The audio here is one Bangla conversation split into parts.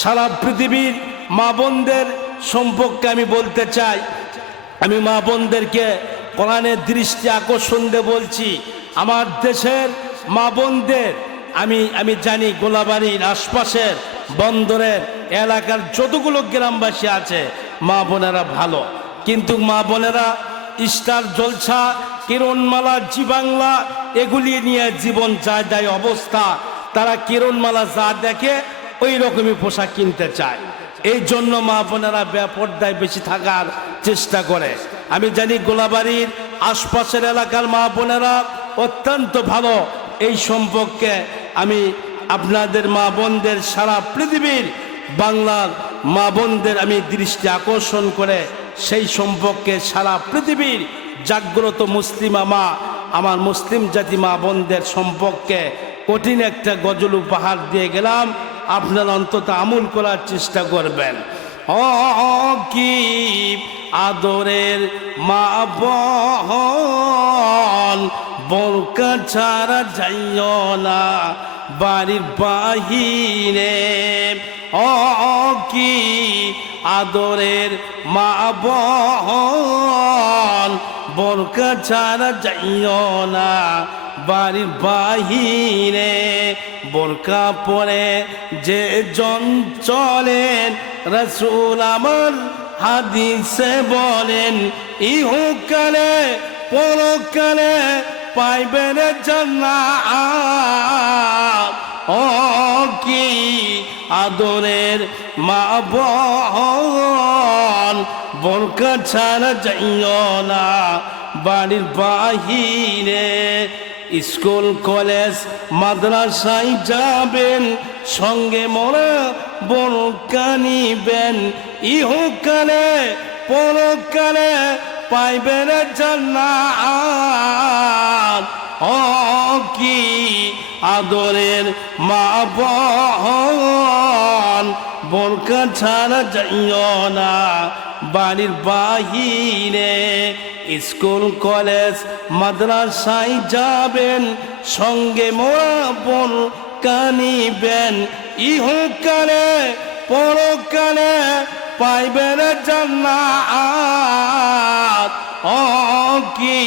সারা পৃথিবীর মা বোনদের সম্পর্কে আমি বলতে চাই। আমি মা বোনদেরকে কোরআনের দৃষ্টি আকর্ষণ দিয়ে বলছি, আমার দেশের মা বোনদের, আমি আমি জানি গোলাবাড়ির আশপাশের বন্দরের এলাকার যতগুলো গ্রামবাসী আছে, মা বোনেরা ভালো। কিন্তু মা বোনেরা স্টার জলসা, কিরণমালা জি বাংলা এগুলি নিয়ে জীবন যায় দেয় অবস্থা। তারা কিরণমালা যা দেখে ওই রকমই পোশাক কিনতে চায়। এই জন্য মা বোনেরা বেপর্দায় বেশি থাকার চেষ্টা করে। আমি জানি গোলাবাড়ির আশপাশের এলাকার মা বোনেরা অত্যন্ত ভালো। এই সম্পর্কে আমি আপনাদের মা বোনদের সারা পৃথিবীর বাংলার মা বোনদের আমি দৃষ্টি আকর্ষণ করে সেই সম্পর্কে সারা পৃথিবীর জাগ্রত মুসলিমা মা, আমার মুসলিম জাতি মা বোনদের সম্পর্কে কঠিন একটা গজল উপহার দিয়ে গেলাম। আপনারা অন্তত আমূল করার চেষ্টা করবেন। ও কি আদরের মা বরকা ছাড়া যাইও না বাড়ির বাহিরে। কি আদরের মা বরকা ছাড়া যাইও না, বাড়ির বাহিরে। বোরকা পরে যে জন চলেন, রসুল আমার হাদিসে বলেন, ইহুকালে পরকালে পাইবেন জান্নাত। ও কি আদরের মা বোন বোরকা ছাড়া যাইও না, বাড়ির বাহিরে। স্কুল, কলেজ, মাদ্রাসায় যাবেন, সঙ্গে মোরা বোরকা নিবেন ইহুকালে পরকালে পাইবেন জান্নাত। ও কি আদরের মা বোন বোরকা ছাড়া যাইও না বাড়ির বাহিরে স্কুল, কলেজ, মাদ্রাসায় যাবেন, সঙ্গে মোরা বোন কানিবেন। ইহুকালে, পরকালে পাইবেন জান্নাত। ও কি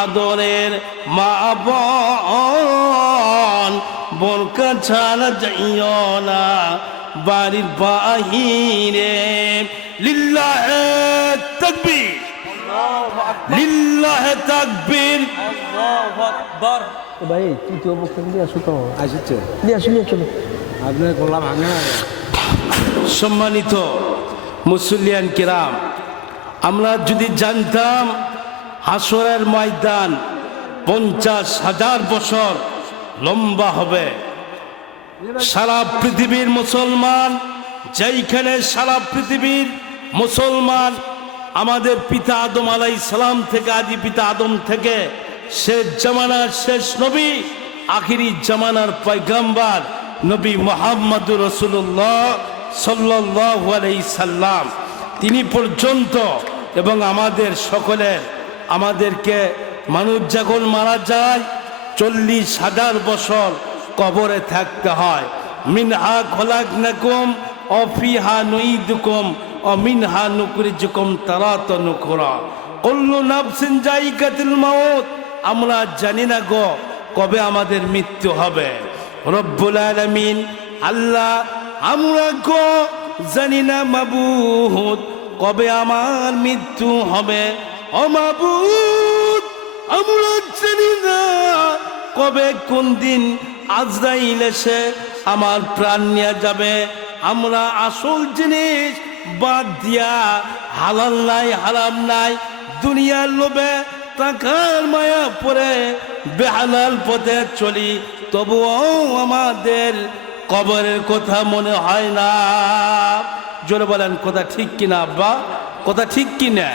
আদরের মা বোন, বোরকা ছাড়া যাইও না বাড়ির বাহিরে। লিল্লাহে তাকবীর। লিল্লাহে তাকবীর। এ ভাই তৃতীয় বক্তব্য দিয়ে আসো তো আসছে দিয়ে আসো নিয়ে চলো। আপনার গোলা ভাঙে সম্মানিত মুসলিয়ান কিরাম আমরা যদি জানতাম হাসরের ময়দান পঞ্চাশ হাজার বছর লম্বা হবে সারা পৃথিবীর মুসলমান যেইখানে সারা পৃথিবীর মুসলমান আমাদের পিতা আদম আলাই সালাম থেকে, আদি পিতা আদম থেকে শেষ জামানার শেষ নবী, আখিরি জামানার পয়গাম্বার নবী মোহাম্মদুর রসুল্লাহ সাল্লাহ আলাই সাল্লাম তিনি পর্যন্ত এবং আমাদের সকলের, আমাদেরকে মানুষ যখন মারা যায়, চল্লিশ হাজার বছর কবরে থাকতে হয়। মিনহা খোলাক নাকুম অফিহা নুইদুকুম অমিনহা নুকরিজুকুম তারাত নুকরা কল্লু নাফসিন জাইকাতুল মাউত। আমরা জানি না গো কবে আমাদের মৃত্যু হবে। রব্বুল আলামিন আল্লাহ, আমরা গো জানি না মাবুদ কবে আমার মৃত্যু হবে। অমাবুদ আমরা জানি না কবে কোন দিন আজরাইল এসে আমার প্রাণ নিয়ে যাবে। আমরা আসল জিনিস বাদ দিয়া, হালাল নাই, হারাম নাই, দুনিয়ার লোভে টাকার মায়া পরে বেহালাল পথে চলি, তবুও আমাদের কবরের কথা মনে হয় না। জোরে বলেন, কথা ঠিক কিনা, আব্বা? কথা ঠিক কিনা?